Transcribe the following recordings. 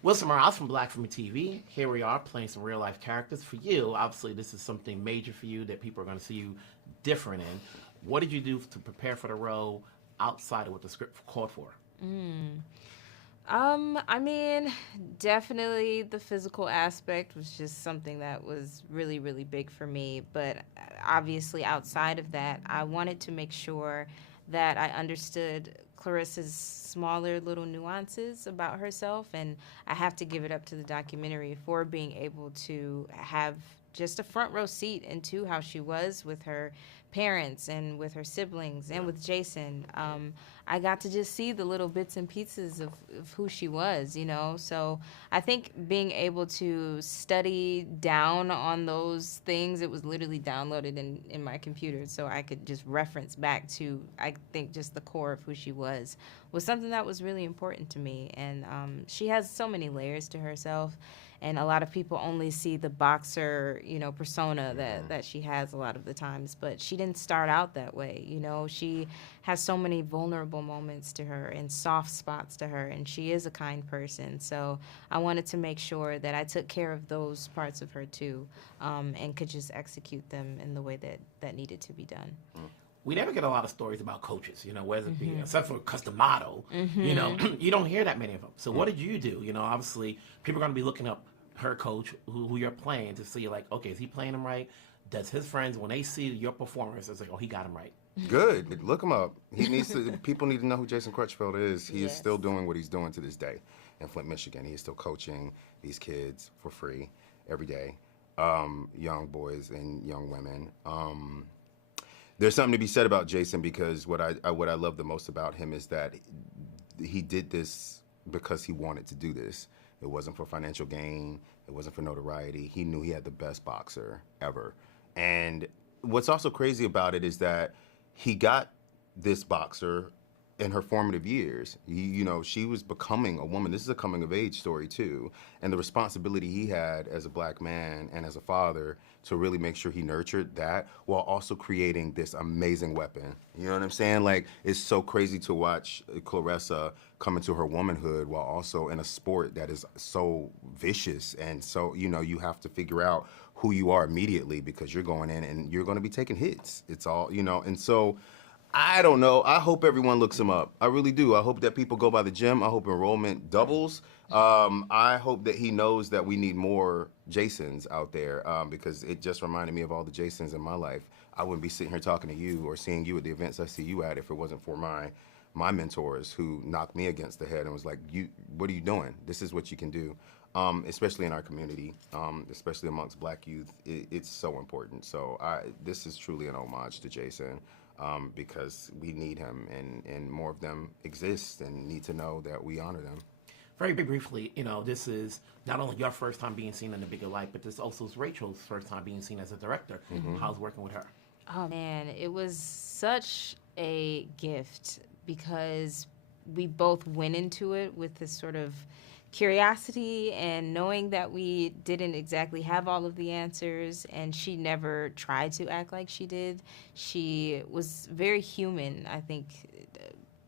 Wilson Morales from Black from TV. Here we are playing some real life characters. For you, obviously, this is something major for you that people are going to see you different in. What did you do to prepare for the role outside of what the script called for? I mean, definitely the physical aspect was just something that was really, really big for me. But obviously, outside of that, I wanted to make sure that I understood Claressa's smaller little nuances about herself. And I have to give it up to the documentary for being able to have just a front row seat into how she was with her parents and with her siblings and with Jason. I got to just see the little bits and pieces of who she was, you know? So I think being able to study down on those things, it was literally downloaded in my computer so I could just reference back to, I think, just the core of who she was something that was really important to me. And she has so many layers to herself. And a lot of people only see the boxer, you know, persona that she has a lot of the times. But she didn't start out that way, you know. She has so many vulnerable moments to her and soft spots to her, and she is a kind person. So I wanted to make sure that I took care of those parts of her too, and could just execute them in the way that needed to be done. We never get a lot of stories about coaches, you know, whether it be, except for Customato, you know, you don't hear that many of them. So what did you do? You know, obviously, people are going to be looking up her coach, who you're playing, to see, like, okay, is he playing him right? Does his friends, when they see your performance, it's like, oh, he got him right. Good. Look him up. He needs to. People need to know who Jason Crutchfield is. He is still doing what he's doing to this day in Flint, Michigan. He is still coaching these kids for free every day, young boys and young women. There's something to be said about Jason, because what I love the most about him is that he did this because he wanted to do this. It wasn't for financial gain. It wasn't for notoriety. He knew he had the best boxer ever. And what's also crazy about it is that he got this boxer in her formative years. You know, she was becoming a woman. This is a coming of age story too. And the responsibility he had as a black man and as a father to really make sure he nurtured that while also creating this amazing weapon. You know what I'm saying? Like, it's so crazy to watch Claressa come into her womanhood while also in a sport that is so vicious. And so, you know, you have to figure out who you are immediately, because you're going in and you're going to be taking hits. It's all, you know, and so I don't know. I hope everyone looks him up. I really do. I hope that people go by the gym. I hope enrollment doubles. I hope that he knows that we need more Jasons out there, because it just reminded me of all the Jasons in my life. I wouldn't be sitting here talking to you or seeing you at the events I see you at if it wasn't for my mentors who knocked me against the head and was like, what are you doing? This is what you can do. Especially in our community, especially amongst black youth, it's so important. So this is truly an homage to Jason. Because we need him, and more of them exist and need to know that we honor them. Very briefly, you know, this is not only your first time being seen in the bigger light, but this also is Rachel's first time being seen as a director. How's working with her? Oh man, it was such a gift because we both went into it with this sort of curiosity and knowing that we didn't exactly have all of the answers, and she never tried to act like she did. She was very human, I think,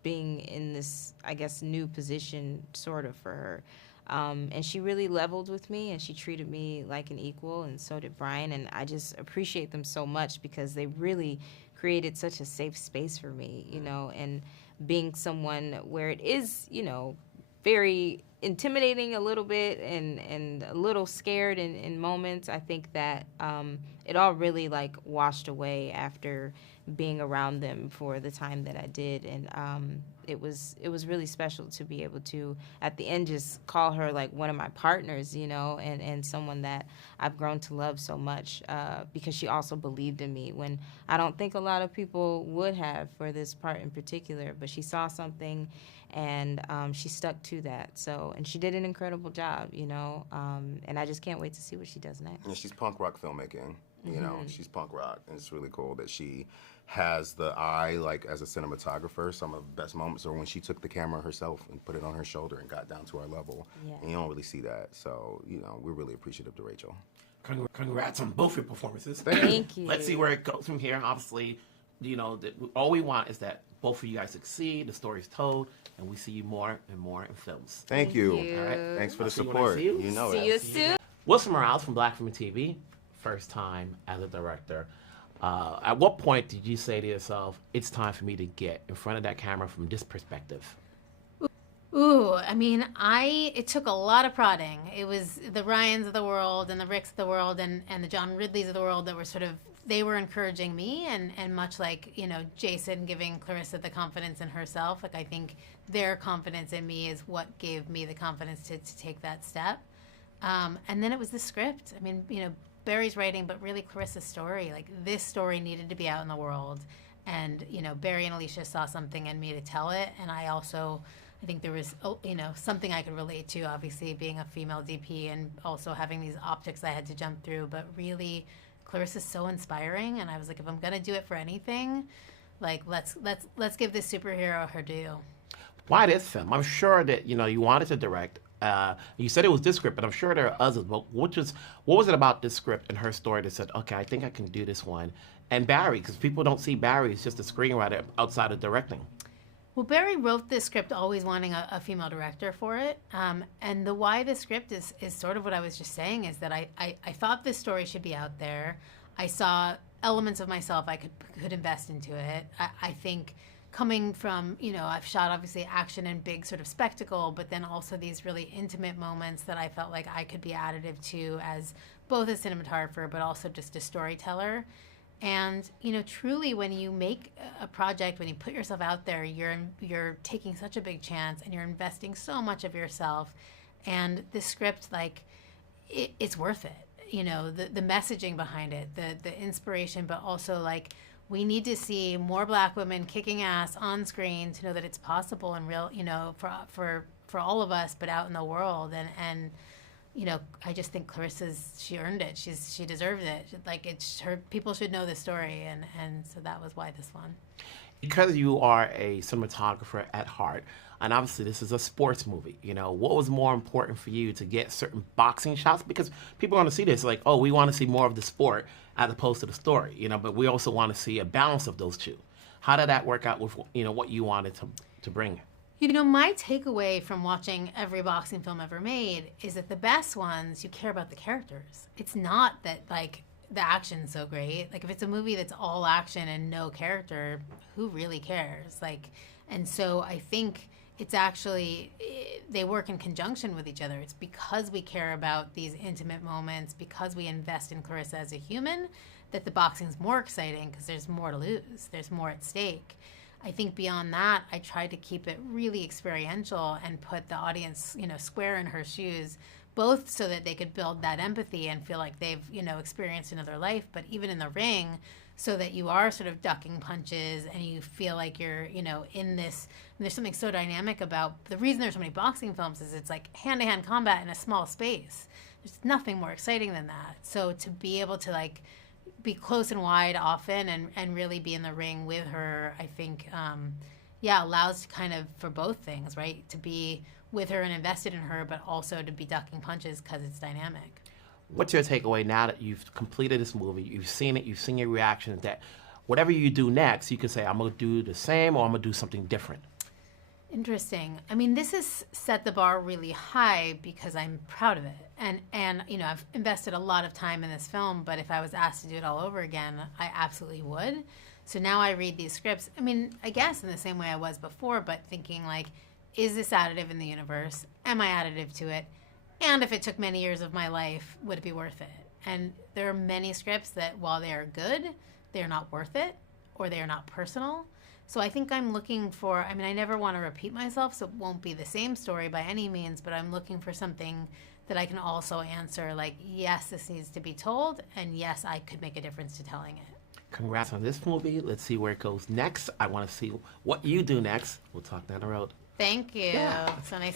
being in this, I guess, new position sort of for her. And she really leveled with me, and she treated me like an equal, and so did Brian. And I just appreciate them so much because they really created such a safe space for me, you know, and being someone where it is, you know, very intimidating a little bit and a little scared in moments. I think that it all really like washed away after being around them for the time that I did, and it was really special to be able to at the end just call her like one of my partners, you know, and someone that I've grown to love so much because she also believed in me when I don't think a lot of people would have for this part in particular, but she saw something and she stuck to that. So, and she did an incredible job, you know, and I just can't wait to see what she does next. And she's punk rock filmmaking, you know, she's punk rock, and it's really cool that she has the eye, like, as a cinematographer. Some of the best moments are when she took the camera herself and put it on her shoulder and got down to our level. Yeah. And you don't really see that. So, you know, we're really appreciative to Rachel. Congrats on both your performances. Thank you. Let's see where it goes from here. Obviously, all we want is that both of you guys succeed, the story's told, and we see you more and more in films. Thank you. All right. Thanks for I'll the see you when I support. see you. You know See it. you soon. Wilson Morales from Black Film TV, first time as a director. At what point did you say to yourself, it's time for me to get in front of that camera from this perspective? Ooh, I mean, it took a lot of prodding. It was the Ryans of the world and the Ricks of the world and the John Ridleys of the world that were they were encouraging me, and much like, Jason giving Claressa the confidence in herself, like I think their confidence in me is what gave me the confidence to take that step. And then it was the script. I mean, Barry's writing, but really Claressa's story. Like, this story needed to be out in the world. And, Barry and Alicia saw something in me to tell it. And I think there was, something I could relate to, obviously, being a female DP and also having these optics I had to jump through. But really, Claressa's so inspiring. And I was like, if I'm going to do it for anything, like, let's give this superhero her due. Why this film? I'm sure that, you wanted to direct. You said it was this script, but I'm sure there are others. But what was it about this script and her story that said, okay, I think I can do this one? And Barry, because people don't see Barry as just a screenwriter outside of directing. Well, Barry wrote this script always wanting a female director for it. And the why this script is sort of what I was just saying, is that I thought this story should be out there. I saw elements of myself I could invest into it. I think coming from, I've shot obviously action and big sort of spectacle, but then also these really intimate moments that I felt like I could be additive to as both a cinematographer, but also just a storyteller. And, truly when you make a project, when you put yourself out there, you're taking such a big chance and you're investing so much of yourself. And the script, like, it's worth it. The messaging behind it, the inspiration, but also, like, we need to see more Black women kicking ass on screen to know that it's possible and real, for all of us, but out in the world. And I just think she earned it. She deserves it. Like, it's her. People should know this story, and so that was why this one. Because you are a cinematographer at heart, and obviously this is a sports movie, what was more important for you to get certain boxing shots? Because people want to see this, like, oh, we want to see more of the sport as opposed to the story, but we also want to see a balance of those two. How did that work out with, what you wanted to bring? My takeaway from watching every boxing film ever made is that the best ones, you care about the characters. It's not that, like, the action's so great. Like, if it's a movie that's all action and no character, who really cares? Like, and so I think it's actually, they work in conjunction with each other. It's because we care about these intimate moments, because we invest in Claressa as a human, that the boxing's more exciting, because there's more to lose. There's more at stake. I think beyond that, I tried to keep it really experiential and put the audience, square in her shoes, both so that they could build that empathy and feel like they've, experienced another life, but even in the ring, so that you are sort of ducking punches and you feel like you're, in this. And there's something so dynamic about the reason there's so many boxing films is it's like hand-to-hand combat in a small space. There's nothing more exciting than that. So to be able to, like, be close and wide often and really be in the ring with her, I think, allows kind of for both things, right? To be with her and invested in her, but also to be ducking punches because it's dynamic. What's your takeaway now that you've completed this movie, you've seen it, you've seen your reactions, that whatever you do next, you can say, I'm going to do the same or I'm going to do something different? Interesting. I mean, this has set the bar really high because I'm proud of it. And I've invested a lot of time in this film, but if I was asked to do it all over again, I absolutely would. So now I read these scripts, I mean, I guess in the same way I was before, but thinking, like, is this additive in the universe? Am I additive to it? And if it took many years of my life, would it be worth it? And there are many scripts that, while they are good, they're not worth it, or they are not personal. So I think I'm looking for, I mean, I never want to repeat myself, so it won't be the same story by any means, but I'm looking for something that I can also answer, like, yes, this needs to be told, and yes, I could make a difference to telling it. Congrats on this movie. Let's see where it goes next. I want to see what you do next. We'll talk down the road. Thank you. Yeah. So nice